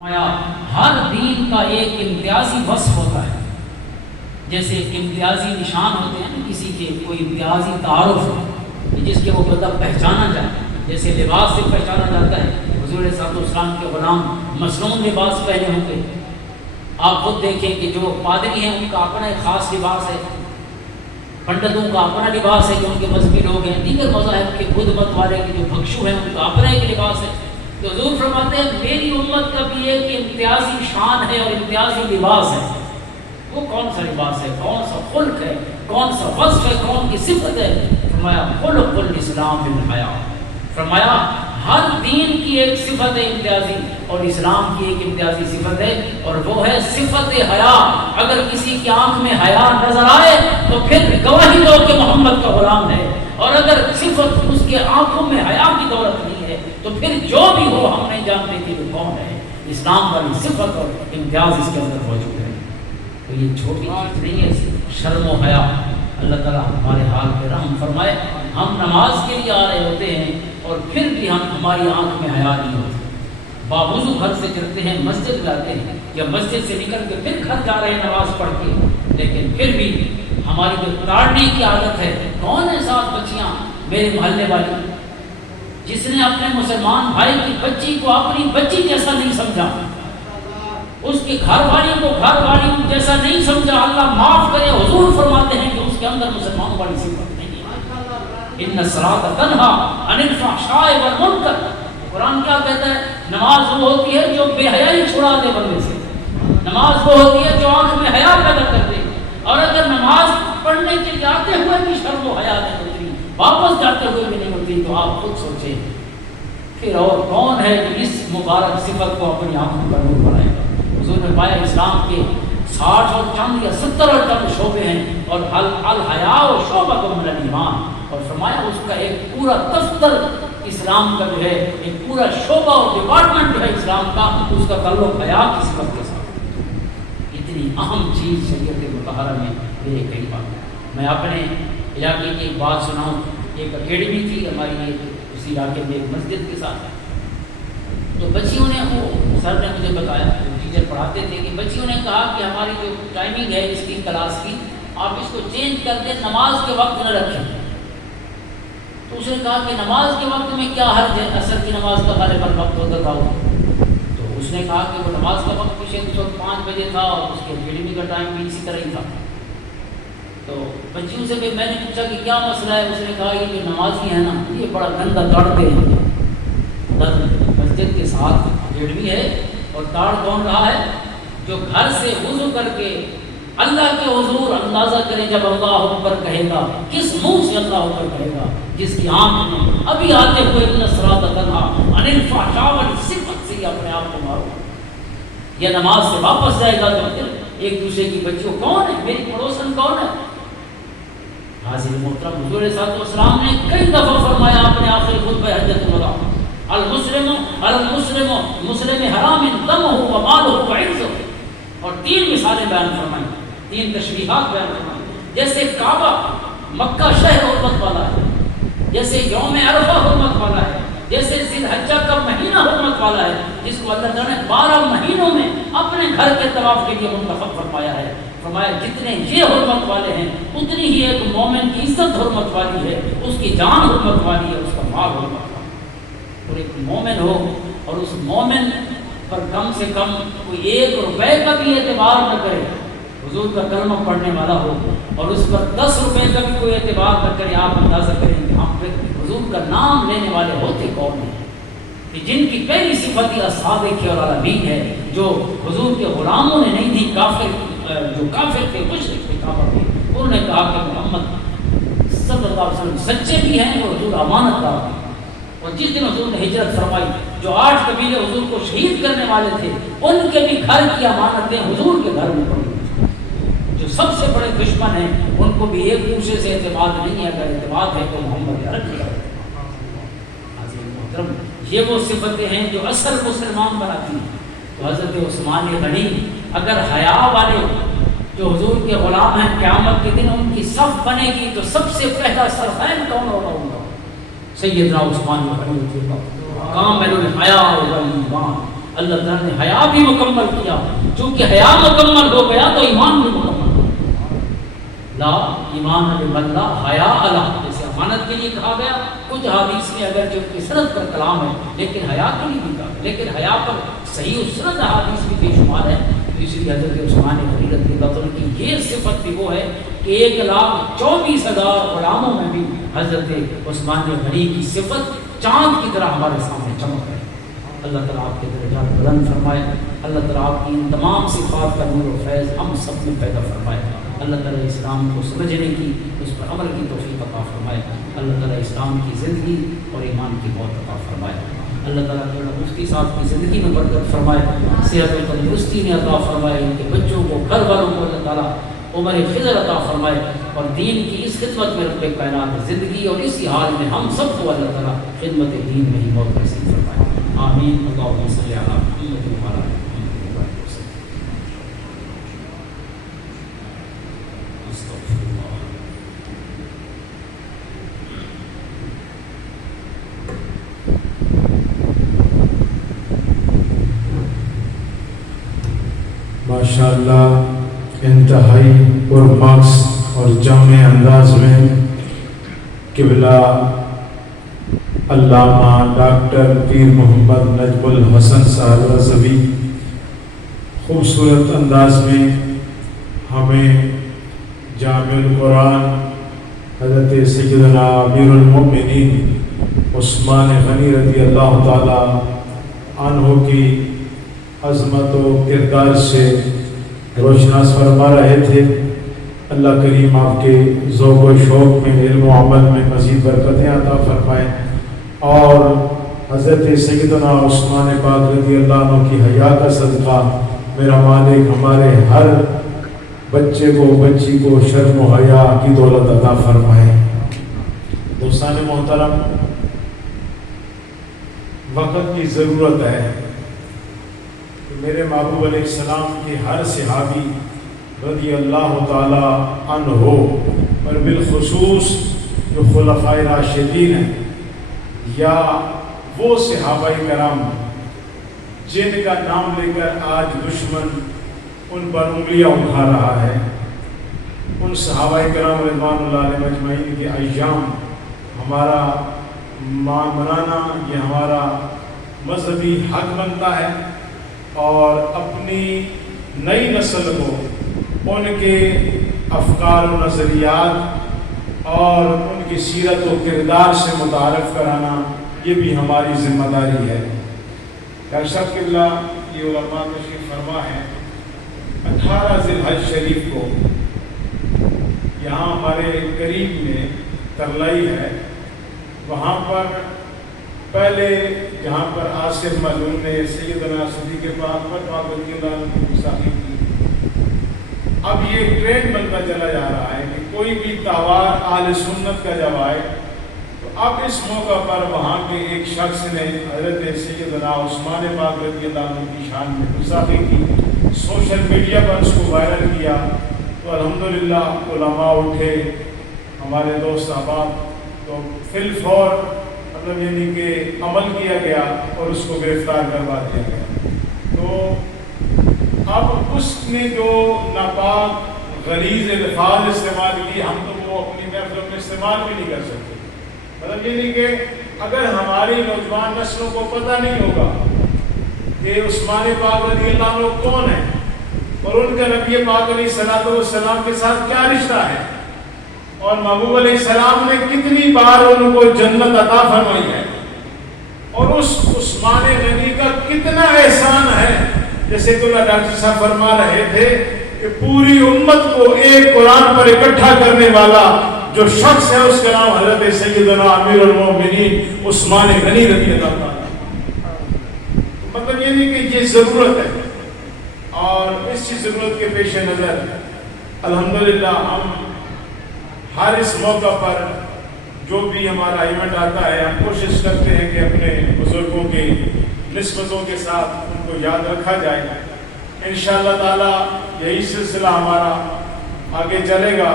ہر دین کا ایک امتیازی وصف ہوتا ہے، جیسے امتیازی نشان ہوتے ہیں کسی کے، کوئی امتیازی تعارف ہے جس کے وہ بندہ پہچانا جائے، جیسے لباس سے پہچانا جاتا ہے۔ حضور صلی اللہ علیہ وسلم کے غلام مصنون لباس پہنے ہوں گے، آپ خود دیکھیں کہ جو پادری ہیں ان کا اپنا ایک خاص لباس ہے، پنڈتوں کا اپنا لباس ہے جو ان کے مذہبی لوگ ہیں، دیگر مذاہب کے بدھ مت والے کے جو بھکشو ہیں ان کا اپنا ایک لباس ہے۔ تو حضور فرماتے ہیں میری امت کا بھی ایک امتیازی شان ہے اور امتیازی لباس ہے۔ وہ کون سا لباس ہے، کون سا خلق ہے، کون سا وصف ہے، کون کی صفت ہے؟ فرمایا خلق الاسلام بالحیا۔ فرمایا ہر دین کی ایک صفت ہے امتیازی، اور اسلام کی ایک امتیازی صفت ہے، اور وہ ہے صفت حیا۔ اگر کسی کی آنکھ میں حیا نظر آئے تو پھر گواہی دو کہ محمد کا غلام ہے، اور اگر صفت اس کے آنکھوں میں حیا کی دولت نہیں ہے تو پھر جو بھی ہو ہم نہیں جانتے کہ وہ کون ہے۔ اسلام والی صفت اور امتیاز اس کے اندر موجود ہے۔ تو یہ چھوٹی چیز نہیں ہے، شرم و حیا۔ اللہ تعالیٰ ہمارے حال پہ رحم فرمائے۔ ہم نماز کے لیے آ رہے ہوتے ہیں اور پھر بھی ہماری آنکھ میں حیا نہیں ہوتی، باوضو گھر سے چلتے ہیں، مسجد جاتے ہیں، یا مسجد سے نکل کے پھر گھر جا رہے ہیں نماز پڑھ کے، لیکن پھر بھی ہماری جو تاڑنے کی عادت ہے۔ کون ہے ساتھ بچیاں میرے محلے والی جس نے اپنے مسلمان بھائی کی بچی کو اپنی بچی جیسا نہیں سمجھا، اس کی گھر والی کو گھر والی جیسا نہیں سمجھا؟ اللہ معاف کرے، حضور فرماتے ہیں کہ اس کے اندر مسلمانوں والی صفت نہیں ہے۔ ان الصلاۃ تنہی عن الفحشاء والمنکر۔ قرآن کیا کہتا ہے؟ نماز وہ ہوتی ہے جو بے حیائی چھڑا دے بندے سے، نماز وہ ہوتی ہے جو آنکھ میں حیا پیدا کر دے۔ اور اگر نماز پڑھنے کے لیے آتے ہوئے بھی شرم و حیا نہیں ہوتی، واپس جاتے ہوئے بھی نہیں ہوتی، تو آپ خود سوچیں پھر اور کون ہے جو اس مبارک صفت کو اپنی آنکھوں پر نور بنائے گا؟ حضور نے پایا اسلام کے 60 اور چند یا 70 اور چند شعبے ہیں، اور الحیاء و شعبۃ من الایمان، اور فرمایا اس کا ایک پورا دفتر اسلام کا جو ہے، ایک پورا شعبہ اور ڈپارٹمنٹ جو ہے اسلام کا، اس کا تعلق حیا کی صفت کے ساتھ۔ اتنی اہم چیز شریعت مطہرہ میں یہ کئی بات۔ میں اپنے علاقے کی ایک بات سناؤں۔ ایک اکیڈمی تھی ہماری اسی علاقے میں ایک مسجد کے ساتھ، تو بچیوں نے، وہ سر نے مجھے بتایا، ٹیچر پڑھاتے تھے، کہ بچیوں نے کہا کہ ہماری جو ٹائمنگ ہے اس کی کلاس کی، آپ اس کو چینج کر کے نماز کے وقت نہ رکھیں۔ تو اس نے کہا کہ نماز کے وقت میں کیا حرج ہے، عصر کی نماز کا غالباً وقت ہوتا تھا۔ تو اس نے کہا کہ وہ نماز کا وقت پیچھے 5 بجے تھا، اور اس کے اکیڈمی کا ٹائم بھی اسی طرح ہی تھا۔ تو بچیوں سے بھی میں نے پوچھا کہ کیا مسئلہ ہے؟ اس نے کہا یہ جو نمازی ہے نا، یہ بڑا گندا تاڑتے ہیں۔ مسجد کے ساتھ اکیڈمی ہے، اور تاڑ کون رہا ہے؟ جو گھر سے وضو کر کے اللہ کے حضور اندازہ کرے جب اللہ اکبر کہے گا، کس منہ سے اللہ اکبر کہے گا؟ جس کی آنکھ میں ابھی آتے ہوئے ان الصلاۃ تنہی عن الفحشاء والی صفت سے ہی اپنے آپ کو مارو، یا نماز سے واپس جائے گا تو پھر ایک دوسرے کی بچیوں کون ہے، میری پڑوسن کون ہے؟ حاضر محترم، حضور صلی اللہ علیہ وسلم نے کئی دفعہ فرمایا اپنے آخری خطبہ حجۃ الوداع، المسلم المسلم مسلم حرام دمہ و مالہ و عرضہ، اور 3 مثالیں بیان فرمائیں، 3 تشریحات بیان فرمائیں۔ جیسے کعبہ مکہ شہر حرمت والا ہے، جیسے یوم عرفہ حرمت والا ہے، جیسے ذی الحجہ کا مہینہ حرمت والا ہے، جس کو اللہ تعالیٰ نے 12 مہینوں میں اپنے گھر کے طواف کے لیے منتخب فرمایا ہے۔ فرمایا جتنے یہ حرمت والے ہیں اتنی ہی ایک مومن کی عزت حرمت والی ہے، اس کی جان حرمت والی ہے، اس کا مال حرمت والی ہے۔ اور ایک مومن ہو اور اس مومن پر کم سے کم کوئی 1 روپے کا بھی اعتبار نہ کرے، حضور کا کلمہ پڑھنے والا ہو، اور اس پر 10 روپے کا بھی کوئی اعتبار نہ کرے، آپ اندازہ کریں کہ ہم پھر حضور کا نام لینے والے ہوتے کون ہیں؟ کہ جن کی پہلی صفت ہی الصادق اور الامین ہے، جو حضور کے غلاموں نے نہیں دی، جو کافر تھے، مشرک تھے، کافر تھے، انہوں نے کہا کہ محمد صلی اللہ علیہ وسلم سچے بھی ہیں اور حضور امانت دار ہیں۔ اور جس دن حضور نے ہجرت فرمائی، جو 8 قبیلے حضور کو شہید کرنے والے تھے، ان کے بھی گھر کی امانتیں حضور کے گھر میں پڑی۔ جو سب سے بڑے دشمن ہیں ان کو بھی ایک دوسرے سے اعتماد نہیں ہے، اگر اعتماد ہے تو محمد عربی ہے۔ یہ وہ صفتیں ہیں جو اصل مسلمان بناتی ہیں۔ تو حضرت عثمان غنی اگر حیا والے جو حضور کے غلام ہیں، قیامت کے دن ان کی صف بنے گی تو سب سے پہلا سرخین کون ہوگا؟ ان کا سیدنا عثمان غنی کامل الحیا والایمان، اللہ تعالیٰ نے حیا بھی مکمل کیا، چونکہ حیا مکمل ہو گیا تو ایمان بھی مکمل ہو گیا۔ لا ایمان لمن لا حیا علی، جیسے امانت کے لیے کہا گیا، کچھ حدیث میں اگر جو کثرت پر کلام ہے لیکن حیا کے لیے بھی کہا، لیکن حیا پر صحیح اسرت حدیث بھی بے شمار ہے۔ اس لیے حضرت عثمان غنی رضی اللہ عنہ کی یہ صفت بھی وہ ہے کہ 1,24,000 غلاموں میں بھی حضرت عثمان غنی کی صفت چاند کی طرح ہمارے سامنے چمک رہی۔ اللہ تعالیٰ آپ کے درجات بلند فرمائے، اللہ تعالیٰ آپ کی ان تمام صفات کا نور و فیض ہم سب میں پیدا فرمائے، اللہ تعالیٰ اسلام کو سمجھنے کی، اس پر عمل کی توفیق عطا فرمائے، اللہ تعالیٰ اسلام کی زندگی اور ایمان کی موت عطا فرمائے، اللہ تعالیٰ مفتی صاحب کی زندگی میں برکت فرمائے، صحت و تندرستی میں عطا فرمائے، ان کے بچوں کو، گھر والوں کو اللہ تعالیٰ عمر خضر عطا فرمائے، اور دین کی اس خدمت میں رب کائنات زندگی اور اسی حال میں ہم سب کو اللہ تعالیٰ خدمت دین میں ہی موت نصیب فرمائے، آمین۔ اللہم صلی علی محمد وعلی آل محمد وسلم۔ استغفر اللہ۔ ماشاءاللہ انتہائی پرمکس اور جامع انداز میں قبلہ علامہ ڈاکٹر پیر محمد نجم الحسن صاحب رضوی خوبصورت انداز میں ہمیں جامع القرآن حضرت سیدنا امیر المؤمنین عثمان غنی رضی اللہ تعالی عنہ کی عظمت و کردار سے روشناس فرما رہے تھے۔ اللہ کریم آپ کے ذوق و شوق میں، علم و عمل میں مزید برکتیں عطا فرمائے، اور حضرت سیدنا عثمان پاک رضی اللہ عنہ کی حیا کا صدقہ میرا مالک ہمارے ہر بچے کو، بچی کو شرم و حیا کی دولت عطا فرمائے۔ دوستان محترم، وقت کی ضرورت ہے۔ میرے محبوب علیہ السلام کے ہر صحابی رضی اللہ تعالی عنہ اور بالخصوص جو خلفائے راشدین ہیں، یا وہ صحابہ کرام جن کا نام لے کر آج دشمن ان پر انگلیاں اٹھا رہا ہے، ان صحابہ کرام رضوان اللہ علیہ مجمعین کے ایام ہمارا منانا یہ ہمارا مذہبی حق بنتا ہے، اور اپنی نئی نسل کو ان کے افکار و نظریات اور ان کی سیرت و کردار سے متعارف کرانا یہ بھی ہماری ذمہ داری ہے۔ ڈاکٹر صاحب قبلہ یہ علماء تشریف فرما ہے، 18 ذی الحج شریف کو یہاں ہمارے قریب میں ترلائی ہے، وہاں پر پہلے جہاں پر آصف معلوم نے سیدنا صدیق پاک رضی اللہ عنہ کی گستاخی کی، اب یہ ٹرینڈ بنتا چلا جا رہا ہے کہ کوئی بھی تہوار اہل سنت کا جب آئے تو اب اس موقع پر وہاں کے ایک شخص نے حضرت سیدنا عثمان پاک رضی اللہ عنہ کی شان میں گستاخی کی، سوشل میڈیا پر اس کو وائرل کیا، تو الحمدللہ علماء اٹھے، ہمارے دوست احباب، تو فی الفور مطلب یعنی کہ عمل کیا گیا اور اس کو گرفتار کروا دیا گیا۔ تو اب اس نے جو ناپاک غلیظ الفاظ استعمال کی، ہم تو وہ اپنی محفلوں میں استعمال بھی نہیں کر سکتے۔ مطلب یعنی کہ اگر ہماری نوجوان نسلوں کو پتہ نہیں ہوگا کہ عثمان پاک رضی اللہ عنہ کون ہے اور ان کا نبی پاک علیہ الصلوۃ والسلام کے ساتھ کیا رشتہ ہے، اور محبوب علیہ السلام نے کتنی بار ان کو جنت عطا فرمائی ہے، اور اس عثمان غنی کا کتنا احسان ہے، جیسے کہ ڈاکٹر صاحب فرما رہے تھے کہ پوری امت کو ایک قرآن پر اکٹھا کرنے والا جو شخص ہے اس کا نام حضرت سیدنا امیر المؤمنین عثمان غنی رضی اللہ عنہ۔ مطلب یہ نہیں کہ یہ ضرورت ہے، اور اس چیز ضرورت کے پیش نظر الحمدللہ ہم ہر اس موقع پر جو بھی ہمارا ایونٹ آتا ہے ہم کوشش کرتے ہیں کہ اپنے بزرگوں کی نسبتوں کے ساتھ ان کو یاد رکھا جائے۔ انشاءاللہ تعالی یہی سلسلہ ہمارا آگے چلے گا۔